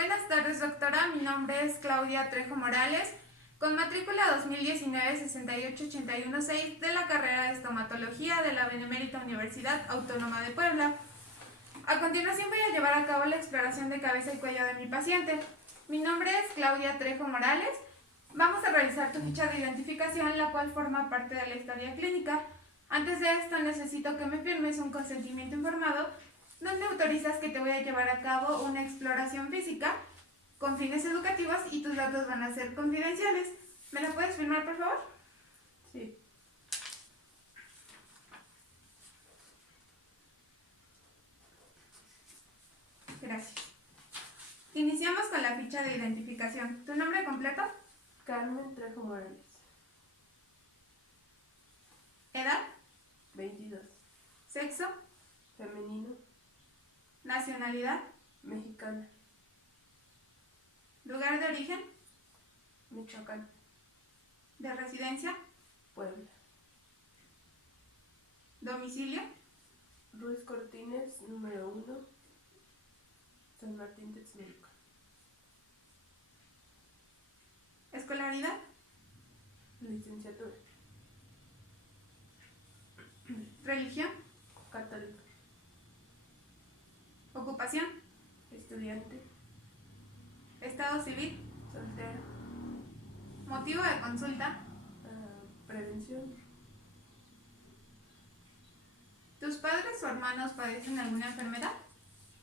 Buenas tardes, doctora. Mi nombre es Claudia Trejo Morales, con matrícula 2019-68816 de la carrera de estomatología de la Benemérita Universidad Autónoma de Puebla. A continuación voy a llevar a cabo la exploración de cabeza y cuello de mi paciente. Mi nombre es Claudia Trejo Morales. Vamos a realizar tu ficha de identificación, la cual forma parte de la historia clínica. Antes de esto necesito que me firmes un consentimiento informado donde autorizas que te voy a llevar a cabo una exploración física con fines educativos y tus datos van a ser confidenciales. ¿Me la puedes firmar, por favor? Sí. Gracias. Iniciamos con la ficha de identificación. ¿Tu nombre completo? Carmen Trejo Morales. ¿Edad? 22. ¿Sexo? Femenino. ¿Nacionalidad? Mexicana. ¿Lugar de origen? Michoacán. ¿De residencia? Puebla. ¿Domicilio? Ruiz Cortines, número 1. San Martín Texmelucan. ¿Escolaridad? Licenciatura. ¿Religión? Católica. ¿Ocupación? Estudiante. ¿Estado civil? Soltera. ¿Motivo de consulta? Prevención. ¿Tus padres o hermanos padecen alguna enfermedad?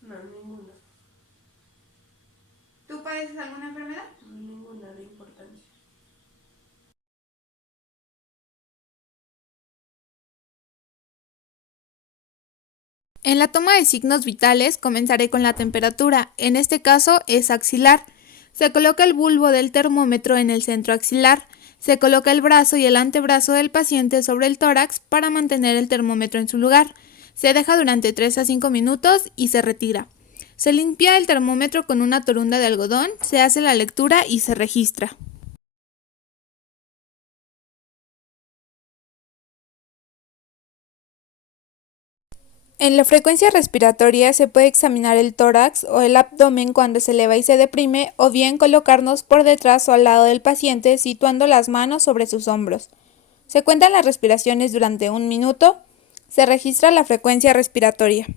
No, ninguna. ¿Tú padeces alguna enfermedad? Ninguna de importancia. En la toma de signos vitales comenzaré con la temperatura, en este caso es axilar. Se coloca el bulbo del termómetro en el centro axilar. Se coloca el brazo y el antebrazo del paciente sobre el tórax para mantener el termómetro en su lugar. Se deja durante 3 a 5 minutos y se retira. Se limpia el termómetro con una torunda de algodón, se hace la lectura y se registra. En la frecuencia respiratoria se puede examinar el tórax o el abdomen cuando se eleva y se deprime, o bien colocarnos por detrás o al lado del paciente situando las manos sobre sus hombros. Se cuentan las respiraciones durante 1 minuto. Se registra la frecuencia respiratoria.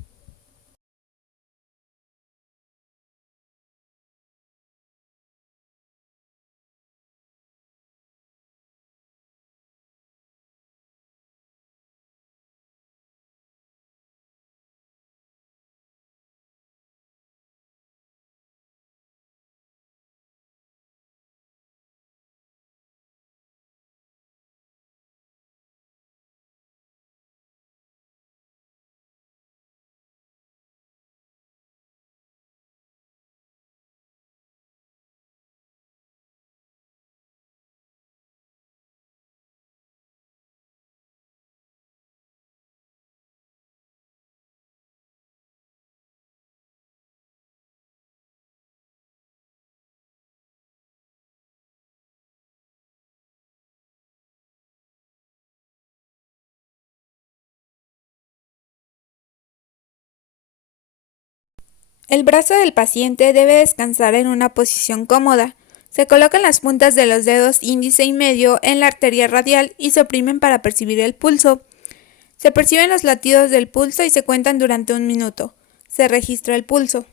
El brazo del paciente debe descansar en una posición cómoda. Se colocan las puntas de los dedos índice y medio en la arteria radial y se oprimen para percibir el pulso. Se perciben los latidos del pulso y se cuentan durante 1 minuto. Se registra el pulso.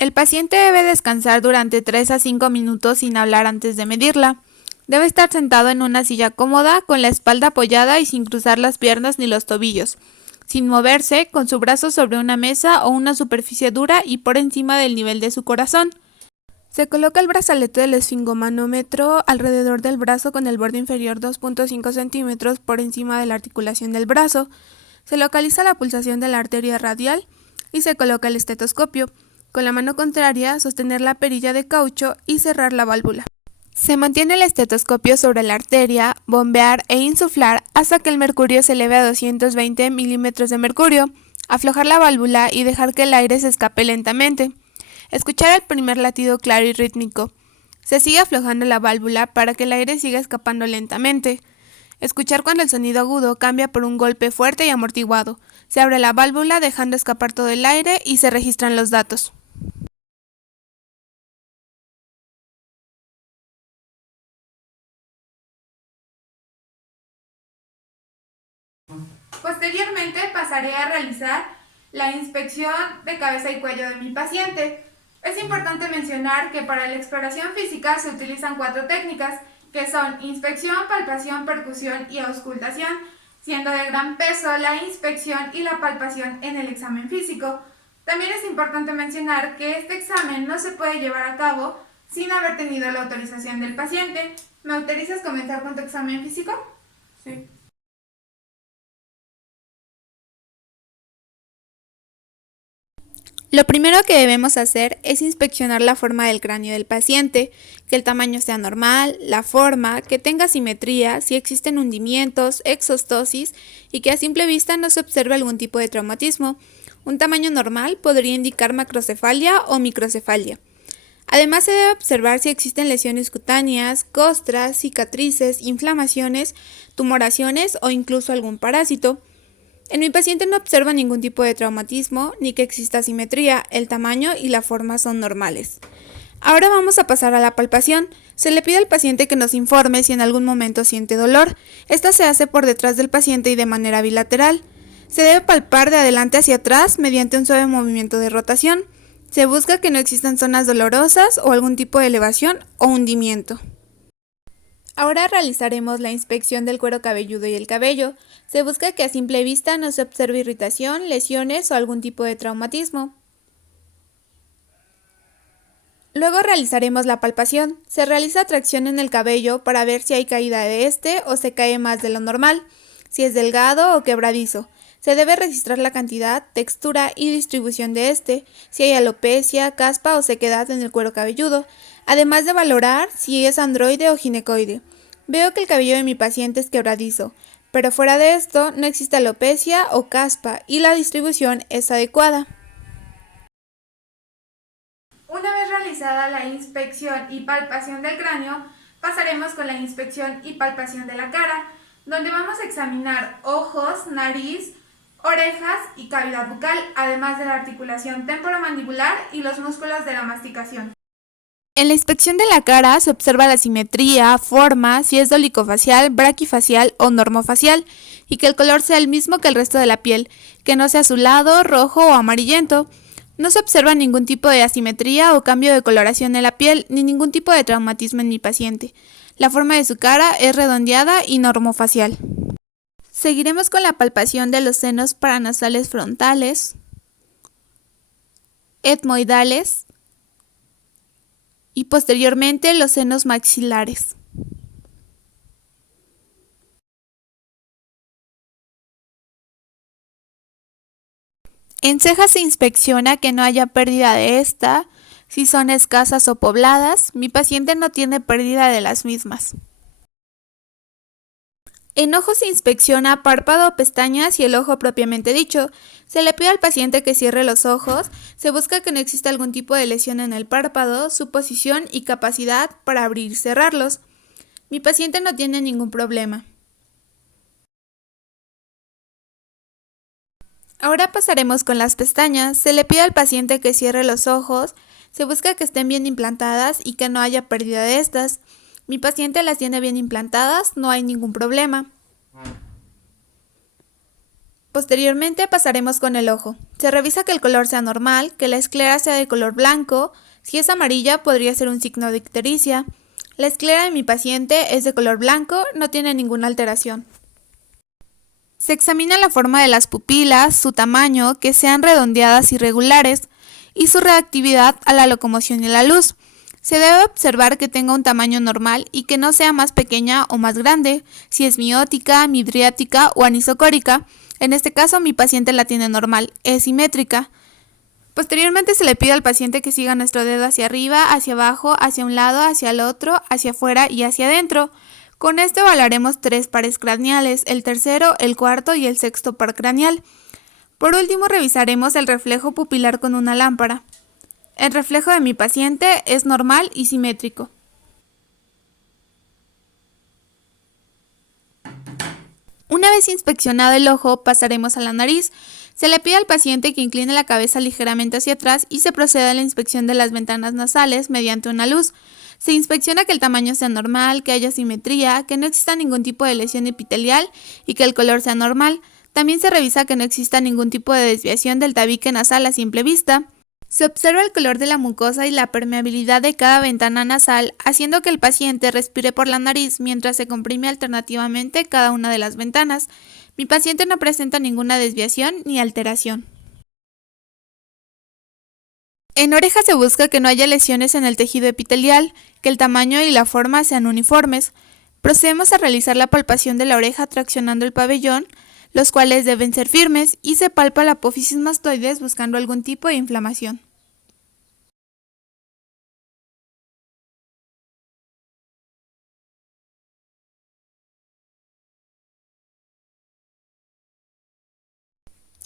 El paciente debe descansar durante 3 a 5 minutos sin hablar antes de medirla. Debe estar sentado en una silla cómoda, con la espalda apoyada y sin cruzar las piernas ni los tobillos, sin moverse, con su brazo sobre una mesa o una superficie dura y por encima del nivel de su corazón. Se coloca el brazalete del esfingomanómetro alrededor del brazo con el borde inferior 2.5 centímetros por encima de la articulación del brazo. Se localiza la pulsación de la arteria radial y se coloca el estetoscopio. Con la mano contraria, sostener la perilla de caucho y cerrar la válvula. Se mantiene el estetoscopio sobre la arteria, bombear e insuflar hasta que el mercurio se eleve a 220 milímetros de mercurio, aflojar la válvula y dejar que el aire se escape lentamente. Escuchar el primer latido claro y rítmico. Se sigue aflojando la válvula para que el aire siga escapando lentamente. Escuchar cuando el sonido agudo cambia por un golpe fuerte y amortiguado. Se abre la válvula dejando escapar todo el aire y se registran los datos. Posteriormente pasaré a realizar la inspección de cabeza y cuello de mi paciente. Es importante mencionar que para la exploración física se utilizan 4 técnicas, que son inspección, palpación, percusión y auscultación, siendo de gran peso la inspección y la palpación en el examen físico. También es importante mencionar que este examen no se puede llevar a cabo sin haber tenido la autorización del paciente. ¿Me autorizas comenzar con tu examen físico? Sí. Lo primero que debemos hacer es inspeccionar la forma del cráneo del paciente, que el tamaño sea normal, la forma, que tenga simetría, si existen hundimientos, exostosis y que a simple vista no se observe algún tipo de traumatismo. Un tamaño normal podría indicar macrocefalia o microcefalia. Además se debe observar si existen lesiones cutáneas, costras, cicatrices, inflamaciones, tumoraciones o incluso algún parásito. En mi paciente no observa ningún tipo de traumatismo ni que exista simetría, el tamaño y la forma son normales. Ahora vamos a pasar a la palpación. Se le pide al paciente que nos informe si en algún momento siente dolor. Esta se hace por detrás del paciente y de manera bilateral. Se debe palpar de adelante hacia atrás mediante un suave movimiento de rotación. Se busca que no existan zonas dolorosas o algún tipo de elevación o hundimiento. Ahora realizaremos la inspección del cuero cabelludo y el cabello. Se busca que a simple vista no se observe irritación, lesiones o algún tipo de traumatismo. Luego realizaremos la palpación. Se realiza tracción en el cabello para ver si hay caída de este o se cae más de lo normal, si es delgado o quebradizo. Se debe registrar la cantidad, textura y distribución de este, si hay alopecia, caspa o sequedad en el cuero cabelludo, además de valorar si es androide o ginecoide. Veo que el cabello de mi paciente es quebradizo, pero fuera de esto no existe alopecia o caspa y la distribución es adecuada. Una vez realizada la inspección y palpación del cráneo, pasaremos con la inspección y palpación de la cara, donde vamos a examinar ojos, nariz, orejas y cavidad bucal, además de la articulación temporomandibular y los músculos de la masticación. En la inspección de la cara se observa la simetría, forma, si es dolicofacial, braquifacial o normofacial, y que el color sea el mismo que el resto de la piel, que no sea azulado, rojo o amarillento. No se observa ningún tipo de asimetría o cambio de coloración en la piel, ni ningún tipo de traumatismo en mi paciente. La forma de su cara es redondeada y normofacial. Seguiremos con la palpación de los senos paranasales frontales, etmoidales y posteriormente los senos maxilares. En cejas se inspecciona que no haya pérdida de esta, si son escasas o pobladas, mi paciente no tiene pérdida de las mismas. En ojos se inspecciona párpado, pestañas y el ojo propiamente dicho. Se le pide al paciente que cierre los ojos, se busca que no exista algún tipo de lesión en el párpado, su posición y capacidad para abrir y cerrarlos. Mi paciente no tiene ningún problema. Ahora pasaremos con las pestañas. Se le pide al paciente que cierre los ojos, se busca que estén bien implantadas y que no haya pérdida de estas. Mi paciente las tiene bien implantadas, no hay ningún problema. Posteriormente pasaremos con el ojo. Se revisa que el color sea normal, que la esclera sea de color blanco. Si es amarilla podría ser un signo de ictericia. La esclera de mi paciente es de color blanco, no tiene ninguna alteración. Se examina la forma de las pupilas, su tamaño, que sean redondeadas y regulares, y su reactividad a la locomoción y la luz. Se debe observar que tenga un tamaño normal y que no sea más pequeña o más grande, si es miótica, midriática o anisocórica. En este caso, mi paciente la tiene normal, es simétrica. Posteriormente se le pide al paciente que siga nuestro dedo hacia arriba, hacia abajo, hacia un lado, hacia el otro, hacia afuera y hacia adentro. Con esto evaluaremos 3 pares craneales, el tercero, el cuarto y el sexto par craneal. Por último, revisaremos el reflejo pupilar con una lámpara. El reflejo de mi paciente es normal y simétrico. Una vez inspeccionado el ojo, pasaremos a la nariz. Se le pide al paciente que incline la cabeza ligeramente hacia atrás y se procede a la inspección de las ventanas nasales mediante una luz. Se inspecciona que el tamaño sea normal, que haya simetría, que no exista ningún tipo de lesión epitelial y que el color sea normal. También se revisa que no exista ningún tipo de desviación del tabique nasal a simple vista. Se observa el color de la mucosa y la permeabilidad de cada ventana nasal, haciendo que el paciente respire por la nariz mientras se comprime alternativamente cada una de las ventanas. Mi paciente no presenta ninguna desviación ni alteración. En oreja se busca que no haya lesiones en el tejido epitelial, que el tamaño y la forma sean uniformes. Procedemos a realizar la palpación de la oreja traccionando el pabellón, los cuales deben ser firmes, y se palpa la apófisis mastoides buscando algún tipo de inflamación.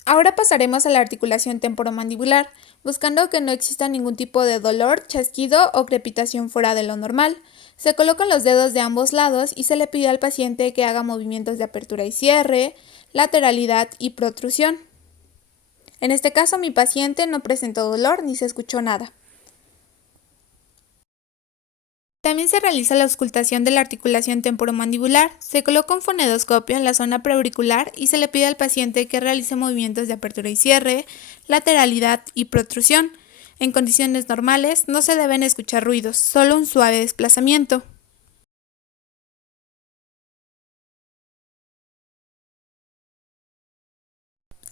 Ahora pasaremos a la articulación temporomandibular, buscando que no exista ningún tipo de dolor, chasquido o crepitación fuera de lo normal. Se colocan los dedos de ambos lados y se le pide al paciente que haga movimientos de apertura y cierre, lateralidad y protrusión. En este caso, mi paciente no presentó dolor ni se escuchó nada. También se realiza la auscultación de la articulación temporomandibular. Se coloca un fonendoscopio en la zona preauricular y se le pide al paciente que realice movimientos de apertura y cierre, lateralidad y protrusión. En condiciones normales no se deben escuchar ruidos, solo un suave desplazamiento.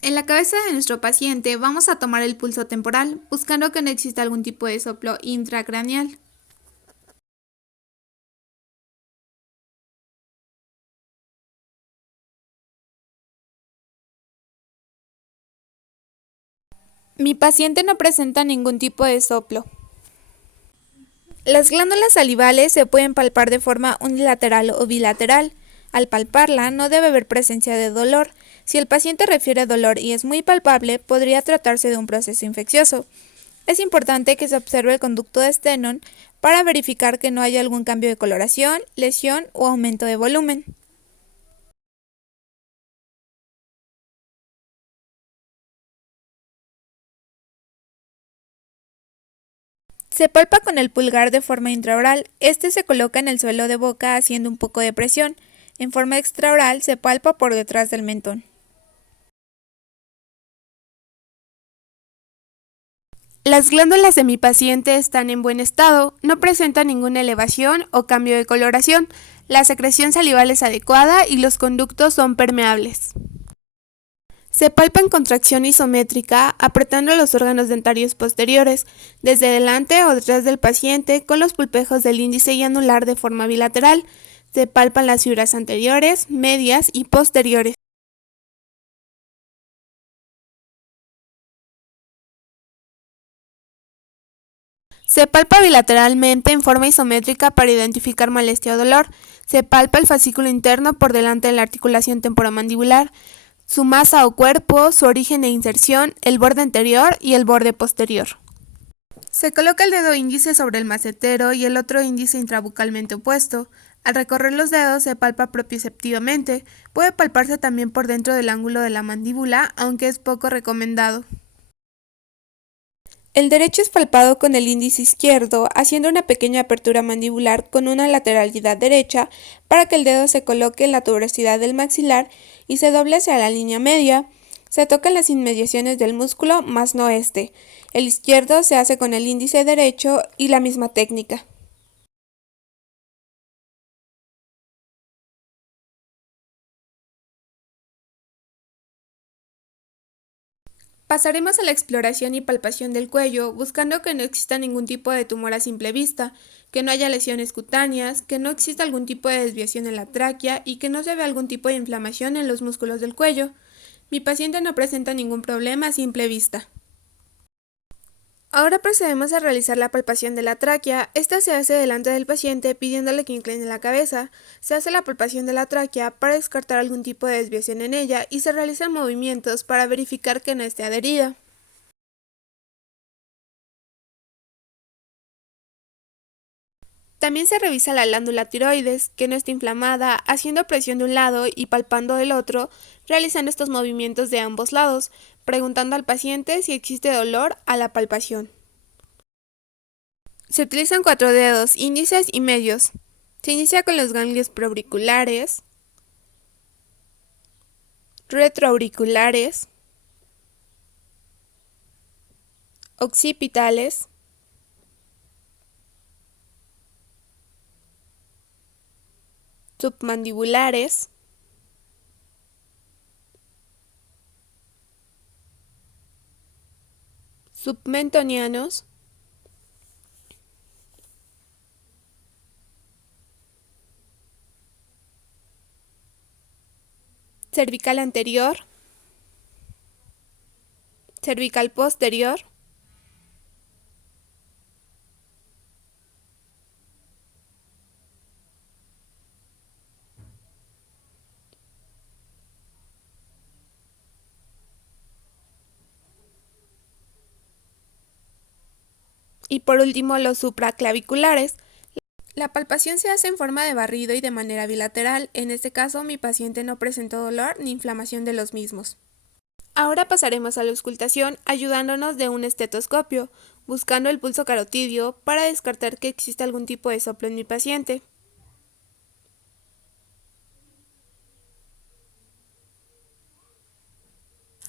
En la cabeza de nuestro paciente vamos a tomar el pulso temporal, buscando que no exista algún tipo de soplo intracraneal. Mi paciente no presenta ningún tipo de soplo. Las glándulas salivales se pueden palpar de forma unilateral o bilateral. Al palparla no debe haber presencia de dolor. Si el paciente refiere dolor y es muy palpable, podría tratarse de un proceso infeccioso. Es importante que se observe el conducto de Stennon para verificar que no haya algún cambio de coloración, lesión o aumento de volumen. Se palpa con el pulgar de forma intraoral. Este se coloca en el suelo de boca haciendo un poco de presión. En forma extraoral se palpa por detrás del mentón. Las glándulas de mi paciente están en buen estado, no presenta ninguna elevación o cambio de coloración. La secreción salival es adecuada y los conductos son permeables. Se palpa en contracción isométrica, apretando los órganos dentarios posteriores, desde delante o detrás del paciente, con los pulpejos del índice y anular de forma bilateral. Se palpan las fibras anteriores, medias y posteriores. Se palpa bilateralmente en forma isométrica para identificar molestia o dolor. Se palpa el fascículo interno por delante de la articulación temporomandibular, su masa o cuerpo, su origen e inserción, el borde anterior y el borde posterior. Se coloca el dedo índice sobre el macetero y el otro índice intrabucalmente opuesto. Al recorrer los dedos se palpa propioceptivamente. Puede palparse también por dentro del ángulo de la mandíbula, aunque es poco recomendado. El derecho es palpado con el índice izquierdo, haciendo una pequeña apertura mandibular con una lateralidad derecha para que el dedo se coloque en la tuberosidad del maxilar y se doble hacia la línea media. Se tocan las inmediaciones del músculo, más no este. El izquierdo se hace con el índice derecho y la misma técnica. Pasaremos a la exploración y palpación del cuello, buscando que no exista ningún tipo de tumor a simple vista, que no haya lesiones cutáneas, que no exista algún tipo de desviación en la tráquea y que no se vea algún tipo de inflamación en los músculos del cuello. Mi paciente no presenta ningún problema a simple vista. Ahora procedemos a realizar la palpación de la tráquea. Esta se hace delante del paciente pidiéndole que incline la cabeza. Se hace la palpación de la tráquea para descartar algún tipo de desviación en ella y se realizan movimientos para verificar que no esté adherida. También se revisa la glándula tiroides, que no esté inflamada, haciendo presión de un lado y palpando del otro, realizando estos movimientos de ambos lados, preguntando al paciente si existe dolor a la palpación. Se utilizan 4 dedos, índices y medios. Se inicia con los ganglios preauriculares, retroauriculares, occipitales, submandibulares, submentonianos, cervical anterior, cervical posterior, y por último los supraclaviculares. La palpación se hace en forma de barrido y de manera bilateral. En este caso, mi paciente no presentó dolor ni inflamación de los mismos. Ahora pasaremos a la auscultación ayudándonos de un estetoscopio, buscando el pulso carotidio para descartar que exista algún tipo de soplo en mi paciente.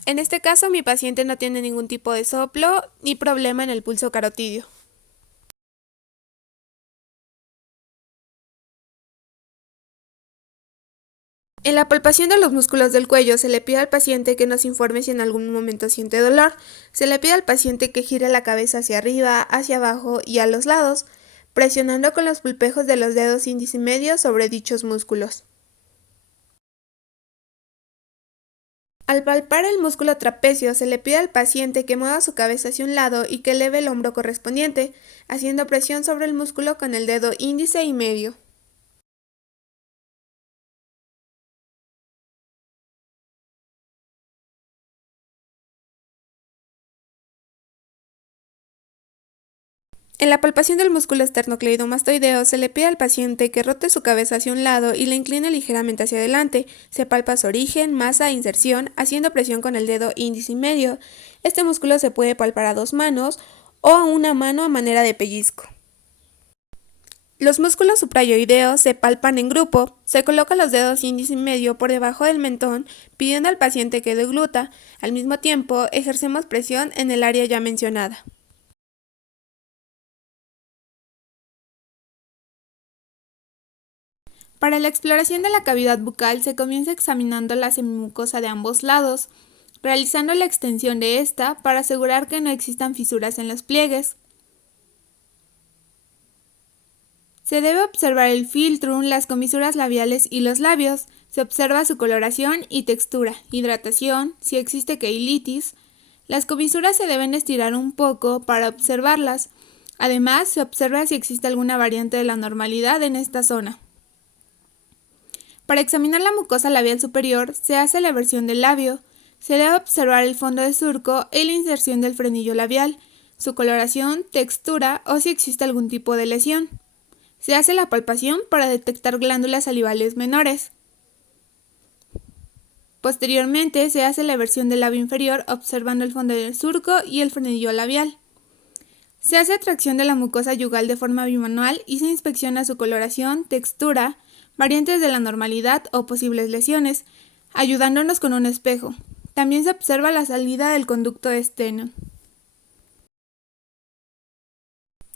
En este caso, mi paciente no tiene ningún tipo de soplo ni problema en el pulso carotidio. En la palpación de los músculos del cuello se le pide al paciente que nos informe si en algún momento siente dolor. Se le pide al paciente que gire la cabeza hacia arriba, hacia abajo y a los lados, presionando con los pulpejos de los dedos índice y medio sobre dichos músculos. Al palpar el músculo trapecio se le pide al paciente que mueva su cabeza hacia un lado y que eleve el hombro correspondiente, haciendo presión sobre el músculo con el dedo índice y medio. En la palpación del músculo esternocleidomastoideo se le pide al paciente que rote su cabeza hacia un lado y la incline ligeramente hacia adelante. Se palpa su origen, masa e inserción, haciendo presión con el dedo índice y medio. Este músculo se puede palpar a 2 manos o a una mano a manera de pellizco. Los músculos suprayoideos se palpan en grupo. Se colocan los dedos índice y medio por debajo del mentón, pidiendo al paciente que degluta. Al mismo tiempo, ejercemos presión en el área ya mencionada. Para la exploración de la cavidad bucal se comienza examinando la semimucosa de ambos lados, realizando la extensión de esta para asegurar que no existan fisuras en los pliegues. Se debe observar el filtrum, las comisuras labiales y los labios. Se observa su coloración y textura, hidratación, si existe queilitis. Las comisuras se deben estirar un poco para observarlas. Además, se observa si existe alguna variante de la normalidad en esta zona. Para examinar la mucosa labial superior, se hace la eversión del labio. Se debe observar el fondo de surco y la inserción del frenillo labial, su coloración, textura o si existe algún tipo de lesión. Se hace la palpación para detectar glándulas salivales menores. Posteriormente, se hace la eversión del labio inferior observando el fondo del surco y el frenillo labial. Se hace extracción de la mucosa yugal de forma bimanual y se inspecciona su coloración, textura, variantes de la normalidad o posibles lesiones, ayudándonos con un espejo. También se observa la salida del conducto de Stenone.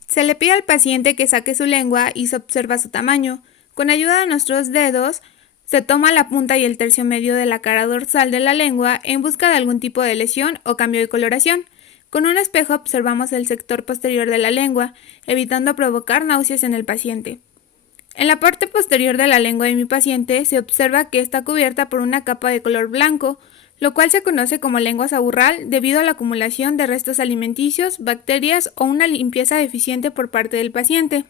Se le pide al paciente que saque su lengua y se observa su tamaño. Con ayuda de nuestros dedos, Se toma la punta y el tercio medio de la cara dorsal de la lengua en busca de algún tipo de lesión o cambio de coloración. Con un espejo observamos el sector posterior de la lengua, evitando provocar náuseas en el paciente. En la parte posterior de la lengua de mi paciente se observa que está cubierta por una capa de color blanco, lo cual se conoce como lengua saburral debido a la acumulación de restos alimenticios, bacterias o una limpieza deficiente por parte del paciente.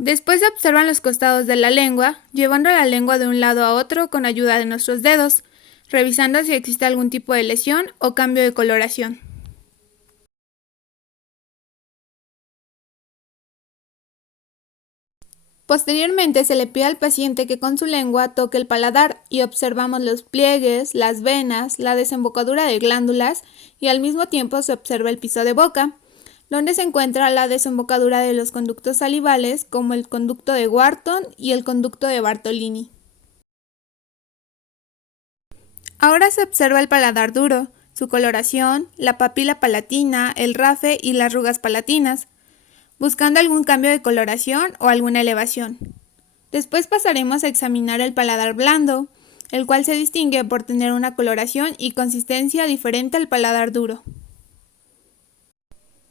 Después se observan los costados de la lengua, llevando la lengua de un lado a otro con ayuda de nuestros dedos, revisando si existe algún tipo de lesión o cambio de coloración. Posteriormente se le pide al paciente que con su lengua toque el paladar y observamos los pliegues, las venas, la desembocadura de glándulas y al mismo tiempo se observa el piso de boca, donde se encuentra la desembocadura de los conductos salivales como el conducto de Wharton y el conducto de Bartolini. Ahora se observa el paladar duro, su coloración, la papila palatina, el rafe y las arrugas palatinas, buscando algún cambio de coloración o alguna elevación. Después pasaremos a examinar el paladar blando, el cual se distingue por tener una coloración y consistencia diferente al paladar duro.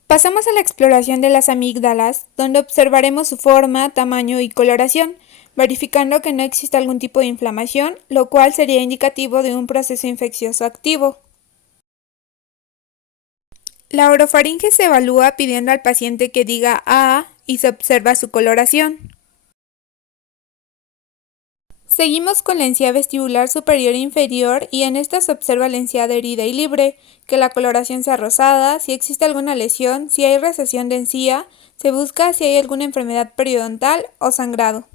Pasamos a la exploración de las amígdalas, donde observaremos su forma, tamaño y coloración, verificando que no existe algún tipo de inflamación, lo cual sería indicativo de un proceso infeccioso activo. La orofaringe se evalúa pidiendo al paciente que diga A y se observa su coloración. Seguimos con la encía vestibular superior e inferior y en esta se observa la encía adherida y libre, que la coloración sea rosada, si existe alguna lesión, si hay recesión de encía, se busca si hay alguna enfermedad periodontal o sangrado.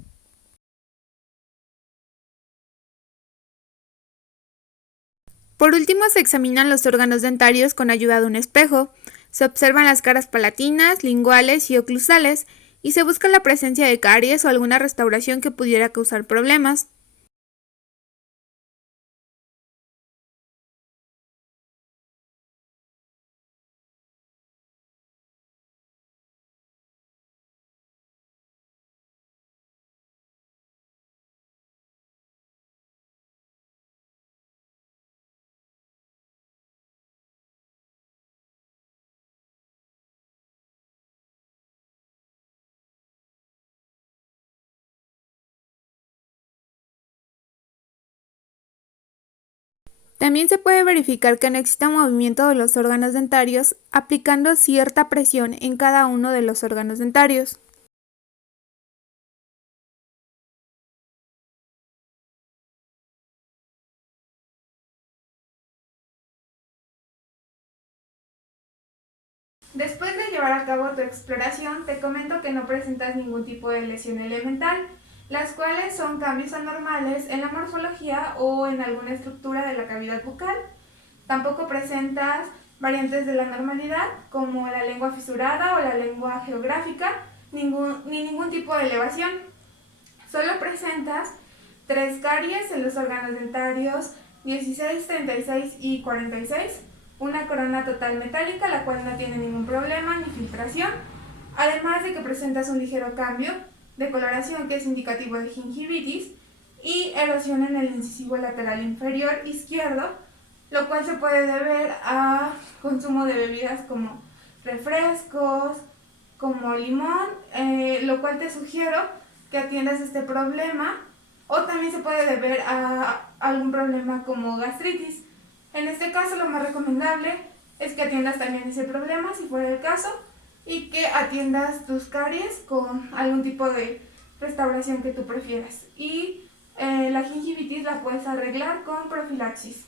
Por último, se examinan los órganos dentarios con ayuda de un espejo, se observan las caras palatinas, linguales y oclusales, y se busca la presencia de caries o alguna restauración que pudiera causar problemas. También se puede verificar que no exista movimiento de los órganos dentarios aplicando cierta presión en cada uno de los órganos dentarios. Después de llevar a cabo tu exploración, te comento que no presentas ningún tipo de lesión elemental, las cuales son cambios anormales en la morfología o en alguna estructura de la cavidad bucal. Tampoco presentas variantes de la normalidad, como la lengua fisurada o la lengua geográfica, ni ningún tipo de elevación. Solo presentas 3 caries en los órganos dentarios 16, 36 y 46, una corona total metálica, la cual no tiene ningún problema ni filtración, además de que presentas un ligero cambio de coloración que es indicativo de gingivitis y erosión en el incisivo lateral inferior izquierdo, lo cual se puede deber a consumo de bebidas como refrescos, como limón, lo cual te sugiero que atiendas este problema, o también se puede deber a algún problema como gastritis. En este caso lo más recomendable es que atiendas también ese problema si fuera el caso y que atiendas tus caries con algún tipo de restauración que tú prefieras. Y la gingivitis la puedes arreglar con profilaxis.